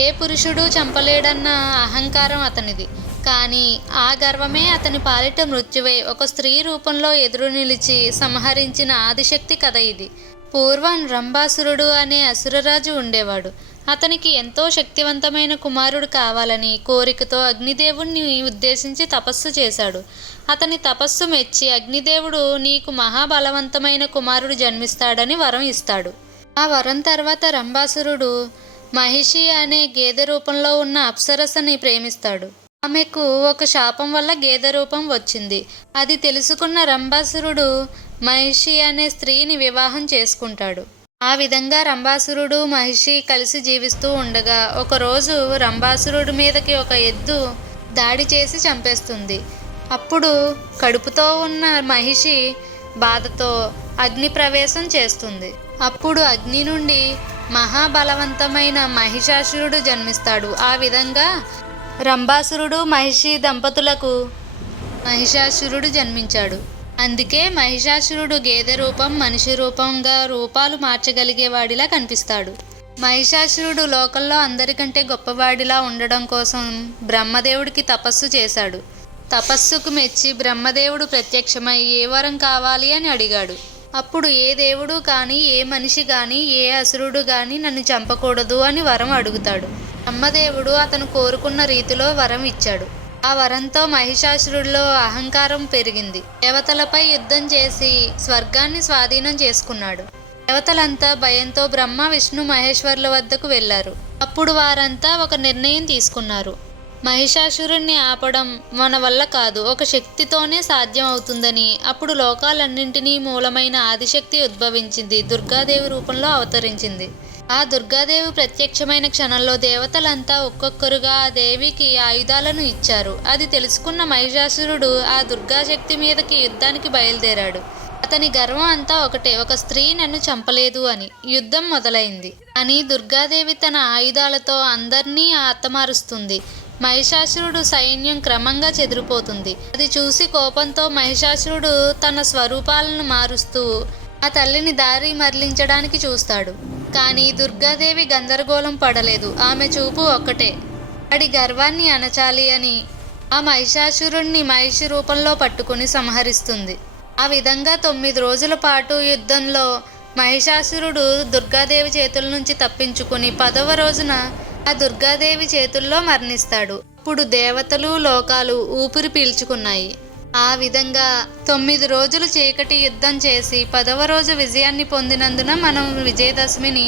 ఏ పురుషుడు చంపలేడన్న అహంకారం అతనిది. కానీ ఆ గర్వమే అతని పాలిట మృత్యువై ఒక స్త్రీ రూపంలో ఎదురు నిలిచి సంహరించిన ఆదిశక్తి కథ ఇది. పూర్వం రంభాసురుడు అనే అసురరాజు ఉండేవాడు. అతనికి ఎంతో శక్తివంతమైన కుమారుడు కావాలని కోరికతో అగ్నిదేవుణ్ణి ఉద్దేశించి తపస్సు చేశాడు. అతని తపస్సు మెచ్చి అగ్నిదేవుడు నీకు మహాబలవంతమైన కుమారుడు జన్మిస్తాడని వరం ఇస్తాడు. ఆ వరం తర్వాత రంభాసురుడు మహిషి అనే గేదె రూపంలో ఉన్న అప్సరసని ప్రేమిస్తాడు. ఆమెకు ఒక శాపం వల్ల గేదె రూపం వచ్చింది. అది తెలుసుకున్న రంభాసురుడు మహిషి అనే స్త్రీని వివాహం చేసుకుంటాడు. ఆ విధంగా రంభాసురుడు మహిషి కలిసి జీవిస్తూ ఉండగా ఒకరోజు రంభాసురుడి మీదకి ఒక ఎద్దు దాడి చేసి చంపేస్తుంది. అప్పుడు కడుపుతో ఉన్న మహిషి బాధతో అగ్ని ప్రవేశం చేస్తుంది. అప్పుడు అగ్ని నుండి మహాబలవంతమైన మహిషాసురుడు జన్మిస్తాడు. ఆ విధంగా రంభాసురుడు మహిషి దంపతులకు మహిషాసురుడు జన్మించాడు. అందుకే మహిషాసురుడు గేదె రూపం, మనిషి రూపంగా రూపాలు మార్చగలిగేవాడిలా కనిపిస్తాడు. మహిషాసురుడు లోకంలో అందరికంటే గొప్పవాడిలా ఉండడం కోసం బ్రహ్మదేవుడికి తపస్సు చేశాడు. తపస్సుకు మెచ్చి బ్రహ్మదేవుడు ప్రత్యక్షమై ఏ వరం కావాలి అని అడిగాడు. అప్పుడు ఏ దేవుడు కానీ, ఏ మనిషి కానీ, ఏ అసురుడు కానీ నన్ను చంపకూడదు అని వరం అడుగుతాడు. బ్రహ్మదేవుడు అతను కోరుకున్న రీతిలో వరం ఇచ్చాడు. ఆ వరంతో మహిషాసురుడిలో అహంకారం పెరిగింది. దేవతలపై యుద్ధం చేసి స్వర్గాన్ని స్వాధీనం చేసుకున్నాడు. దేవతలంతా భయంతో బ్రహ్మ, విష్ణు, మహేశ్వరుల వద్దకు వెళ్లారు. అప్పుడు వారంతా ఒక నిర్ణయం తీసుకున్నారు. మహిషాసురుణ్ణి ఆపడం మన వల్ల కాదు, ఒక శక్తితోనే సాధ్యం అవుతుందని. అప్పుడు లోకాలన్నింటినీ మూలమైన ఆదిశక్తి ఉద్భవించింది. దుర్గాదేవి రూపంలో అవతరించింది. ఆ దుర్గాదేవి ప్రత్యక్షమైన క్షణంలో దేవతలంతా ఒక్కొక్కరుగా ఆ దేవికి ఆయుధాలను ఇచ్చారు. అది తెలుసుకున్న మహిషాసురుడు ఆ దుర్గాశక్తి మీదకి యుద్ధానికి బయలుదేరాడు. అతని గర్వం అంతా ఒకటే, ఒక స్త్రీ నన్ను చంపలేదు అని. యుద్ధం మొదలైంది. కానీ దుర్గాదేవి తన ఆయుధాలతో అందర్నీ హతమారుస్తుంది. మహిషాసురుడు సైన్యం క్రమంగా చెదిరిపోతుంది. అది చూసి కోపంతో మహిషాసురుడు తన స్వరూపాలను మారుస్తూ ఆ తల్లిని దారి మరలించడానికి చూస్తాడు. కానీ దుర్గాదేవి గందరగోళం పడలేదు. ఆమె చూపు ఒక్కటే, వాడి గర్వాన్ని అణచాలి అని ఆ మహిషాసురుణ్ణి మహిషి రూపంలో పట్టుకుని సంహరిస్తుంది. ఆ విధంగా 9 రోజుల పాటు యుద్ధంలో మహిషాసురుడు దుర్గాదేవి చేతుల నుంచి తప్పించుకుని 10వ రోజున ఆ దుర్గాదేవి చేతుల్లో మరణిస్తాడు. అప్పుడు దేవతలు, లోకాలు ఊపిరి పీల్చుకున్నాయి. ఆ విధంగా 9 రోజులు చీకటి యుద్ధం చేసి 10వ రోజు విజయాన్ని పొందినందున మనం విజయదశమిని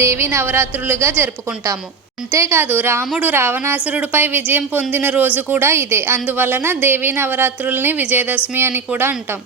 దేవీ నవరాత్రులుగా జరుపుకుంటాము. అంతేకాదు రాముడు రావణాసురుడిపై విజయం పొందిన రోజు కూడా ఇదే. అందువలన దేవీ నవరాత్రుల్ని విజయదశమి అని కూడా అంటాం.